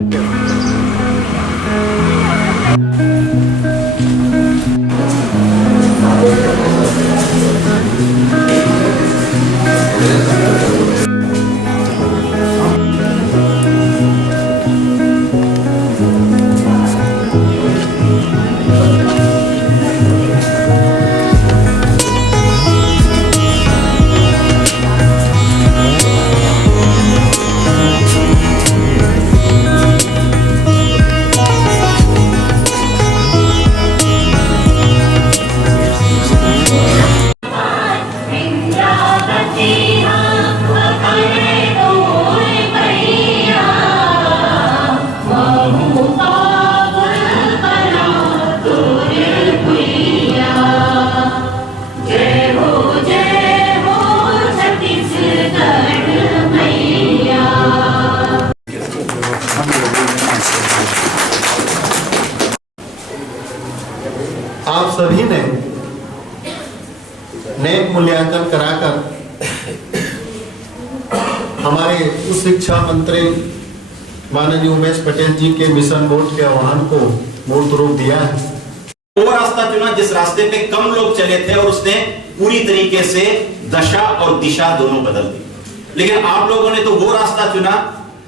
आप सभी ने नेक मूल्यांकन कराकर हमारे उच्च शिक्षा मंत्री माननीय उमेश पटेल जी के मिशन मोड के आह्वान को मूर्त रूप दिया है। वो रास्ता चुना जिस रास्ते पे कम लोग चले थे और उसने पूरी तरीके से दशा और दिशा दोनों बदल दी। लेकिन आप लोगों ने तो वो रास्ता चुना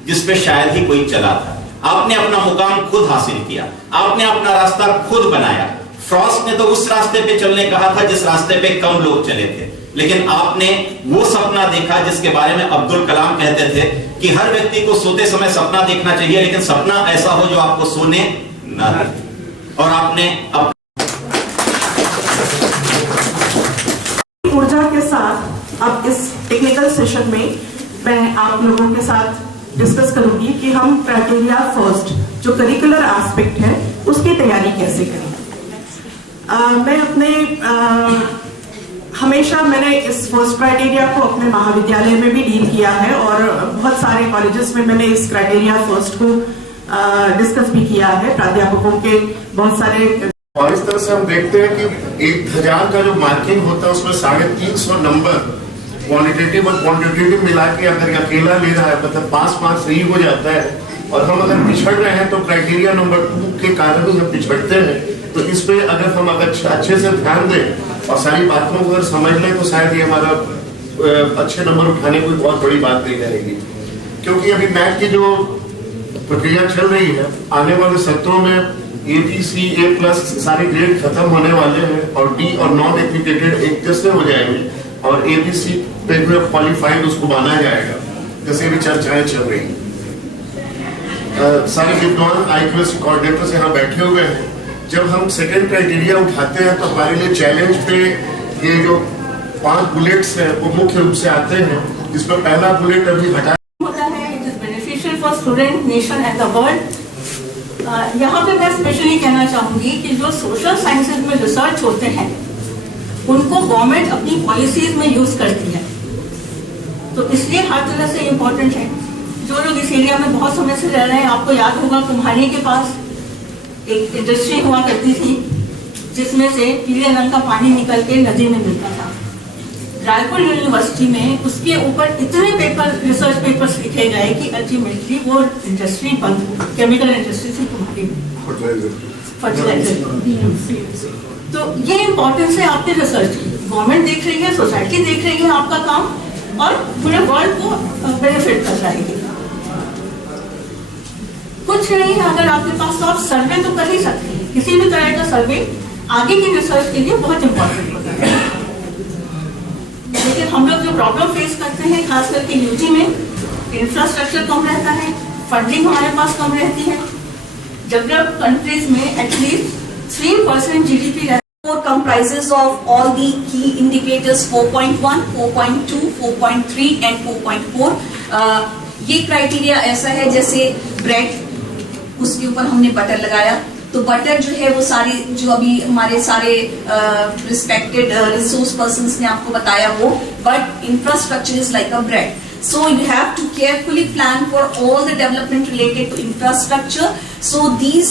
जिस पे शायद ही कोई चला था। आपने अपना मुकाम खुद हासिल किया, आपने अपना रास्ता खुद बनाया। फ्रॉस्ट ने तो उस रास्ते पे चलने कहा था जिस रास्ते पे कम लोग चले थे, लेकिन आपने वो सपना देखा जिसके बारे में अब्दुल कलाम कहते थे कि हर व्यक्ति को सोते समय सपना देखना चाहिए, लेकिन सपना ऐसा हो जो आपको सोने ना दे। और आपने ऊर्जा के साथ अब इस टेक्निकल सेशन में मैं आप लोगों के साथ डिस्कस करूंगी कि हम क्राइटेरिया फर्स्ट जो करिकुलर एस्पेक्ट है उसकी तैयारी कैसे करें। मैं अपने हमेशा मैंने इस फर्स्ट क्राइटेरिया को अपने महाविद्यालय में भी डील किया है और बहुत सारे कॉलेजेस में मैंने इस क्राइटेरिया फर्स्ट को डिस्कस भी किया है प्राध्यापकों के बहुत सारे। और इस तरह से हम देखते हैं कि 1000 का जो मार्किंग होता है उसमें 350 नंबर क्वालिटेटिव और क्वांटिटेटिव मिला के अगर अकेला ले रहा है मतलब पास सही हो जाता है। और हम अगर पिछड़ रहे हैं तो क्राइटेरिया नंबर 2 के कारण ही हम पिछड़ते हैं। तो इस पे अगर हम अच्छे से ध्यान दें और सारी बातों को अगर समझ लें तो शायद ये हमारा अच्छे नंबर उठाने कोई बहुत बड़ी बात नहीं रहेगी। क्योंकि अभी मैथ की जो प्रक्रिया चल रही है आने वाले सत्रों में ABC A+ सारे ग्रेड खत्म होने वाले हैं और D और नॉन एप्लीकेटेड एक जैसे हो जाएंगे और ABC पे क्वालिफाइड उसको माना जाएगा, जैसे भी चर्चाएं चल रही हैं। सारे विद्वान IQS कोऑर्डिनेटर्स यहाँ बैठे हुए हैं। जब हम सेकंड क्राइटेरिया उठाते हैं तो हमारे लिए चैलेंज पे ये जो 5 बुलेट्स हैं वो मुख्य रूप से आते हैं, जिसमें पहला बुलेट अभी हटा होता है। It is beneficial for student, nation and the world. यहाँ पे मैं स्पेशली कहना चाहूंगी कि जो सोशल साइंसेज में रिसर्च होते हैं उनको गवर्नमेंट अपनी पॉलिसीज में यूज करती है, तो इसलिए हर तरह से इम्पोर्टेंट है। जो लोग इस एरिया में बहुत समय से रह रहे हैं, आपको याद होगा कुम्हारी के पास एक इंडस्ट्री हुआ करती थी जिसमें से पीले रंग का पानी निकल के नदी में मिलता था। रायपुर यूनिवर्सिटी में उसके ऊपर इतने रिसर्च पेपर्स लिखे गए कि अल्टीमेटली वो इंडस्ट्री बंद हो, केमिकल इंडस्ट्री थी कुम्हारी में, फर्टिलाइजर। तो ये इम्पोर्टेंस है आपके रिसर्च की। गवर्नमेंट देख रही है, सोसाइटी देख रही है आपका काम और पूरे वर्ल्ड को बेनिफिट कर रही है। कुछ नहीं है अगर आपके पास, तो आप सर्वे तो कर ही सकते हैं। किसी भी तरह का सर्वे आगे की रिसर्च के लिए बहुत इंपॉर्टेंट होता है। लेकिन हम लोग जो प्रॉब्लम फेस करते हैं खास करके यूजी में, इंफ्रास्ट्रक्चर कम रहता है, फंडिंग हमारे पास कम रहती है। डेवलप्ड कंट्रीज में एटलीस्ट 3% GDP रहता है। Comprises of all the key indicators 4.1, 4.2, 4.3 and 4.4। ये क्राइटेरिया ऐसा है जैसे ब्रेड, उसके ऊपर हमने बटर लगाया, तो बटर जो है वो सारी जो अभी हमारे सारे रिस्पेक्टेड रिसोर्स पर्सन्स ने आपको बताया वो, but infrastructure is like a bread. So you have to carefully plan for all the development related to infrastructure. So these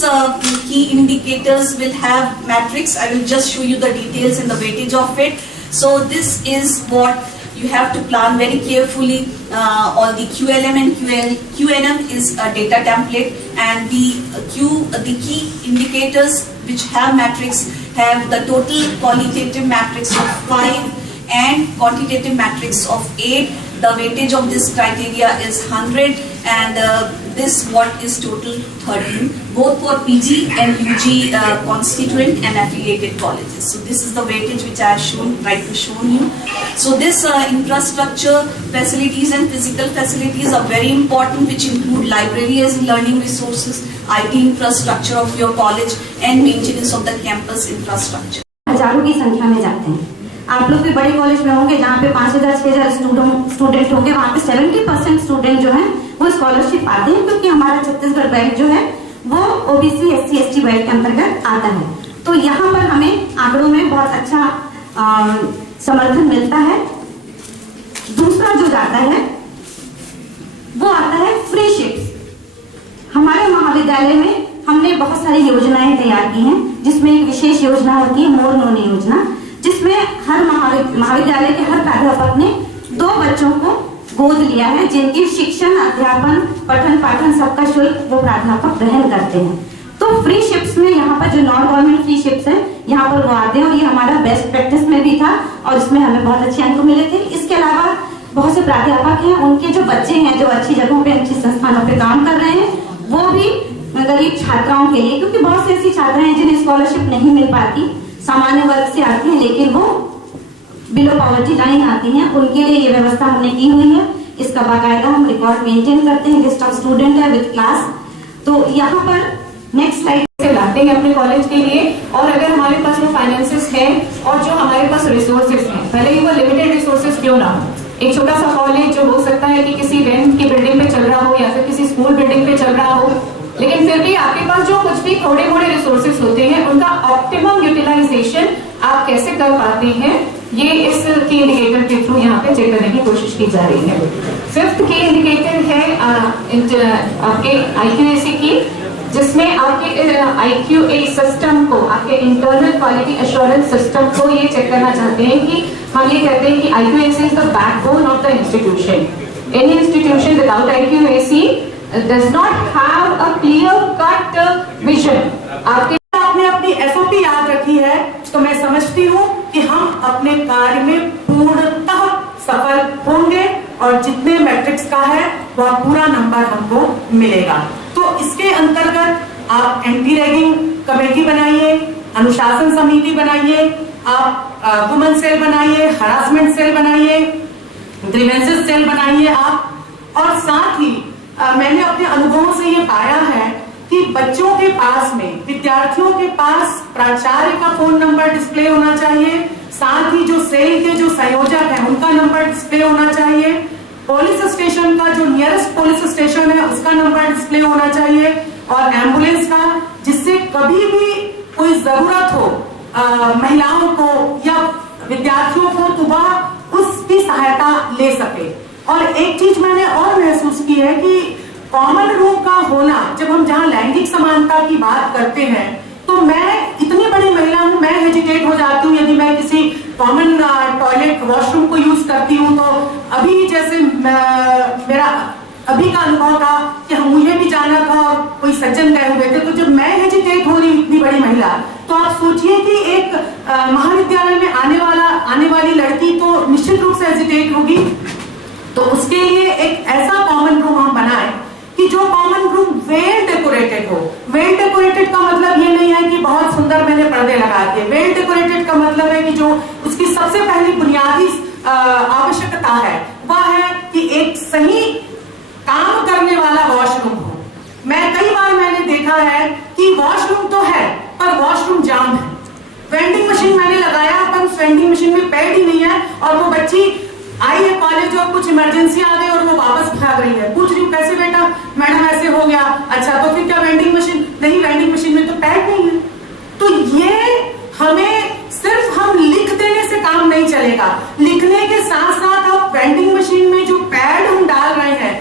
key indicators will have matrix. I will just show you the details and the weightage of it. So this is what you have to plan very carefully all the QLM and QNM is a data template, and the key indicators which have matrix have the total qualitative matrix of 5 and quantitative matrix of 8. The weightage of this criteria is 100, and this what is total 13, both for PG and UG constituent and affiliated colleges. So this is the weightage which I have shown you. So this infrastructure, facilities and physical facilities are very important, which include library as learning resources, IT infrastructure of your college, and maintenance of the campus infrastructure. हजारों की संख्या में जाते हैं। आप लोग भी बड़े कॉलेज में होंगे जहाँ पे 5000-6000 स्टूडेंट होंगे, वहाँ पे 70% स्टूडेंट जो है वो स्कॉलरशिप पाते हैं, क्योंकि हमारा छत्तीसगढ़ बैच जो है वो ओबीसी SC ST बैच के अंतर्गत आता है। तो यहाँ पर हमें आंकड़ों में बहुत अच्छा समर्थन मिलता है। दूसरा जो जाता है वो आता है फ्री शिप्स। हमारे महाविद्यालय में हमने बहुत सारी योजनाएं तैयार की हैं, जिसमें एक विशेष योजना होती है मोर नोनी योजना, जिसमें हर महाविद्यालय के हर प्राध्यापक ने 2 बच्चों को गोद लिया है, जिनकी शिक्षण, अध्यापन, पठन पाठन सबका शुल्क वो प्राध्यापक ग्रहण करते हैं। तो फ्री शिप्स में यहाँ पर जो नॉन गवर्नमेंट फ्री शिप्स है यहाँ पर वो आते हैं, और ये हमारा बेस्ट प्रैक्टिस में भी था और इसमें हमें बहुत अच्छे अंक मिले थे। इसके अलावा बहुत से प्राध्यापक हैं, उनके जो बच्चे हैं जो अच्छी जगहों पे, अच्छी संस्थानों पे काम कर रहे हैं, वो भी गरीब छात्राओं के लिए, क्योंकि बहुत सी ऐसी छात्राएं हैं जिन्हें स्कॉलरशिप नहीं मिल पाती, सामान्य वर्ग से आती हैं लेकिन वो बिलो पॉवर्टी लाइन आती हैं, उनके लिए ये व्यवस्था हमने की हुई है। इसका बाकायदा हम रिकॉर्ड मेंटेन करते हैं, लिस्ट ऑफ स्टूडेंट है विद क्लास। तो यहाँ पर नेक्स्ट स्लाइड से लाते हैं अपने कॉलेज के लिए, और अगर हमारे पास वो फाइनेंसेस है और जो हमारे पास रिसोर्सेज हैं, भले ही वो लिमिटेड रिसोर्सेज क्यों ना हो, एक छोटा सा कॉलेज जो हो सकता है कि किसी रेंट की बिल्डिंग पे चल रहा हो या फिर किसी स्कूल बिल्डिंग पे चल रहा हो, लेकिन फिर भी आपके पास जो कुछ भी थोड़े मोड़े रिसोर्सेज होते हैं उनका ऑप्टिमम यूटिलाइजेशन आप कैसे कर पाते हैं, ये इस की इंडिकेटर के थ्रू यहाँ पे चेक करने की कोशिश की जा रही है। 5th की इंडिकेटर है आपके IQAC की, जिसमें आपके IQA सिस्टम को, आपके इंटरनल क्वालिटी एश्योरेंस सिस्टम को ये चेक करना चाहते हैं कि हम ये कहते हैं कि IQAC is the backbone of the institution. Any institution without IQAC does not have a clear cut vision। आपने अपनी SOP याद रखी है, तो मैं समझती हूँ कि हम अपने कार्य में पूर्णतः सफल होंगे और जितने मैट्रिक्स का है वह पूरा नंबर हमको मिलेगा। तो इसके अंतर्गत आप एंटी रैगिंग कमेटी बनाइए, अनुशासन समिति बनाइए, आप वुमेन सेल बनाइए, हरासमेंट सेल बनाइए, ग्रीवेंसेस सेल बनाइए आप। और साथ ही मैंने अपने अनुभवों से ये पाया है कि बच्चों के पास में, विद्यार्थियों के पास प्राचार्य का फोन नंबर डिस्प्ले होना चाहिए, साथ ही जो सेल के जो संयोजक हैं उनका नंबर डिस्प्ले होना चाहिए, पुलिस स्टेशन का जो नियरेस्ट पुलिस स्टेशन है उसका नंबर डिस्प्ले होना चाहिए, और एम्बुलेंस का, जिससे कभी भी कोई जरूरत हो महिलाओं को या विद्यार्थियों को तो वह उसकी सहायता ले सके। और एक चीज मैंने और महसूस की है कि कॉमन रूम का होना, जब हम जहाँ लैंगिक समानता की बात करते हैं, तो मैं इतनी बड़ी महिला हूँ, मैं हेजिटेट हो जाती हूँ यदि मैं किसी कॉमन टॉयलेट वॉशरूम को यूज करती हूँ। तो अभी जैसे मेरा अभी का अनुभव था कि मुझे भी जाना था और कोई सज्जन गए हुए थे, तो जब मैं हेजिटेट हो रही इतनी बड़ी महिला, तो आप सोचिए कि एक महाविद्यालय में आने वाली लड़की तो निश्चित रूप से हेजिटेट होगी। तो उसके लिए एक ऐसा कॉमन रूम हम बनाएं कि जो कॉमन रूम वेल डेकोरेटेड हो। वेल डेकोरेटेड का मतलब ये नहीं है कि बहुत सुंदर मैंने पर्दे लगा दिए। वेल डेकोरेटेड का मतलब है कि जो उसकी सबसे पहली बुनियादी आवश्यकता है वह है कि एक सही काम करने वाला वॉशरूम हो। कई बार मैंने देखा है कि वॉशरूम तो है पर वॉशरूम जाम है। वेंडिंग मशीन मैंने लगाया पर उस वेंडिंग मशीन में पैड ही नहीं है, और वो बच्ची आई है कॉलेज और कुछ इमरजेंसी आ गई और वो वापस भाग रही है। पूछ रही हूँ कैसे बेटा? मैडम ऐसे हो गया। अच्छा तो फिर क्या वेंडिंग मशीन नहीं? वेंडिंग मशीन में तो पैड नहीं है। तो ये हमें सिर्फ हम लिख देने से काम नहीं चलेगा, लिखने के साथ साथ आप वेंडिंग मशीन में जो पैड हम डाल रहे हैं,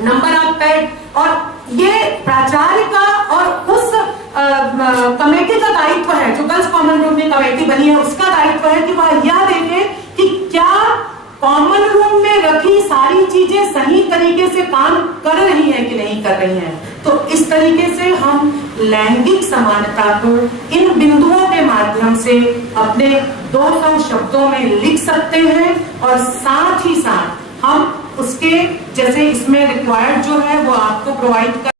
नंबर ऑफ पैड, और ये प्राचार्य का और उस कमेटी का दायित्व है, जो गर्ल्स कॉमन रूम में कमेटी बनी है उसका दायित्व है कि वह यह देखे कि क्या कॉमन रूम में रखी सारी चीजें सही तरीके से काम कर रही हैं कि नहीं कर रही हैं। तो इस तरीके से हम लैंगिक समानता को इन बिंदुओं के माध्यम से अपने 200 शब्दों में लिख सकते हैं और साथ ही साथ हम उसके जैसे इसमें रिक्वायर्ड जो है वो आपको प्रोवाइड कर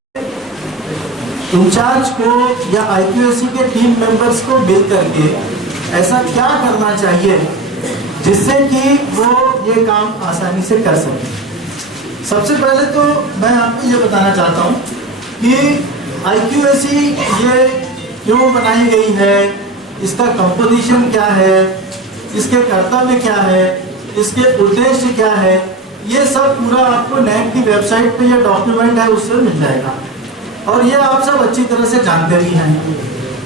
इंचार्ज को या आईक्यूएसी के टीम मेंबर्स को मिल करके ऐसा क्या करना चाहिए जिससे कि वो ये काम आसानी से कर सके। सबसे पहले तो मैं आपको ये बताना चाहता हूँ कि आईक्यूएसी ये क्यों बनाई गई है, इसका कंपोजिशन क्या है, इसके कर्तव्य क्या है, इसके उद्देश्य क्या है, ये सब पूरा आपको NAAC की वेबसाइट पे ये डॉक्यूमेंट है उससे मिल जाएगा और ये आप सब अच्छी तरह से जानते भी हैं।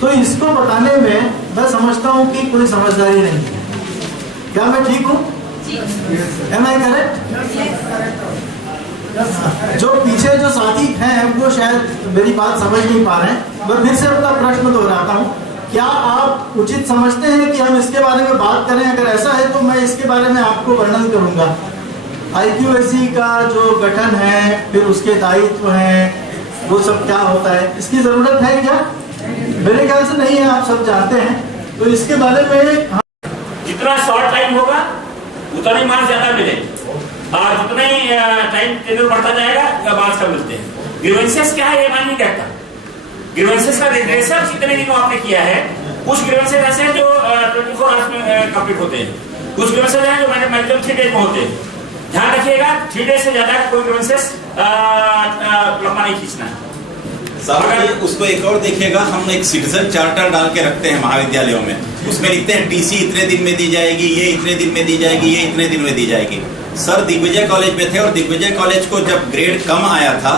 तो इसको बताने में मैं समझता हूँ कि कोई समझदारी नहीं है। क्या मैं ठीक हूँ? Am I correct? जो पीछे जो साथी हैं वो शायद मेरी बात समझ नहीं पा रहे हैं। मैं फिर से अपना प्रश्न दोहराता हूँ, क्या आप उचित समझते हैं कि हम इसके बारे में बात करें? अगर ऐसा है तो मैं इसके बारे में आपको वर्णन करूंगा। आईक्यूएसी का जो गठन है, फिर उसके दायित्व हैं, वो सब क्या होता है, इसकी जरूरत है क्या? मेरे ख्याल से नहीं है, आप सब जानते हैं। तो इसके बारे में जितना शॉर्ट टाइम होगा उतना ही मार्क्स ज्यादा मिले और जितना ही टाइम टेबल बढ़ता जाएगा मार्क्स कम मिलते हैं। ग्रीवेंसेस क्या है ये मान नहीं कहता। ग्रीवेंसेस का रिड्रेसल जितने दिन आपने किया है, कुछ ग्रीवेंसेस ऐसे हैं जो 24 आवर्स में कंप्लीट होते हैं, कुछ ग्रीवेंसेस हैं जो मैक्सिमम 3 डेज में होते हैं। ध्यान रखिएगा 3 डेज से ज्यादा कोई ग्रीवेंसेस लंबा नहीं खींचना है। साहब उसको एक और देखिएगा, हम एक सिटीजन चार्टर डाल के रखते हैं महाविद्यालयों में, उसमें लिखते हैं टीसी इतने दिन में दी जाएगी, ये इतने दिन में दी जाएगी, ये इतने दिन में दी जाएगी। सर दिग्विजय कॉलेज में थे और दिग्विजय कॉलेज को जब ग्रेड कम आया था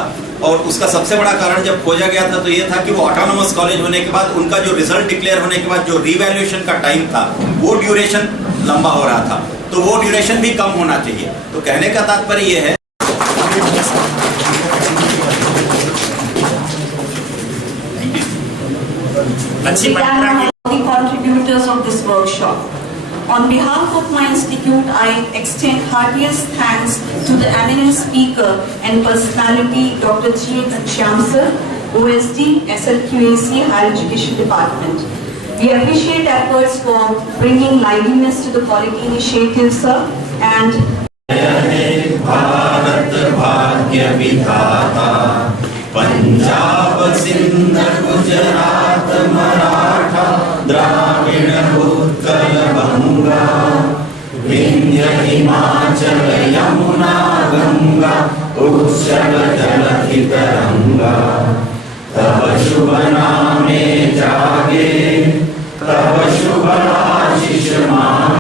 और उसका सबसे बड़ा कारण जब खोजा गया था तो ये था कि वो ऑटोनोमस कॉलेज होने के बाद उनका जो रिजल्ट डिक्लेयर होने के बाद जो रिवैल्यूएशन का टाइम था वो ड्यूरेशन लंबा हो रहा था, तो वो ड्यूरेशन भी कम होना चाहिए। तो कहने का तात्पर्य ये है the contributors of this workshop. On behalf of my institute, I extend heartiest thanks to the eminent speaker and personality, Dr. G. Ghanshyam sir, OSD, SLQAC, Higher Education Department. We appreciate efforts for bringing liveliness to the quality initiative, sir, and Bharat भाग्य विधाता पंजाब सिंध गुजरात मराठा द्राविड़ उत्कल बंगा विंध्य हिमाचल यमुना गंगा उच्चल जलधि तरंगा तब शुभ नाम